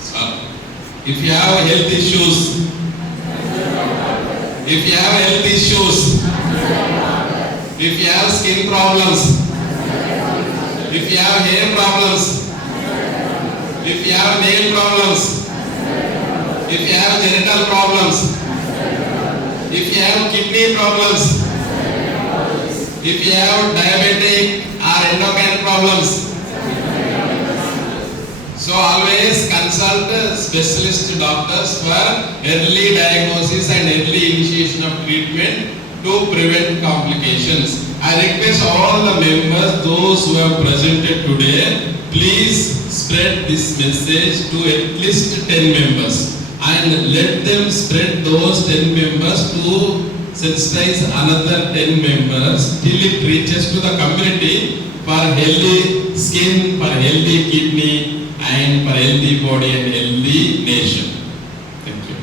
So, if you have health issues, if you have health issues, if you have skin problems, if you have hair problems, if you have nail problems, if you have genital problems, if you have kidney problems, if you have diabetic or endocrine problems, so always consult specialist doctors for early diagnosis and early initiation of treatment to prevent complications. I request all the members, those who have presented today, please spread this message to at least 10 members and let them spread those 10 members to sensitize another 10 members till it reaches to the community for healthy skin, for healthy kidney and for healthy body and healthy nation. Thank you.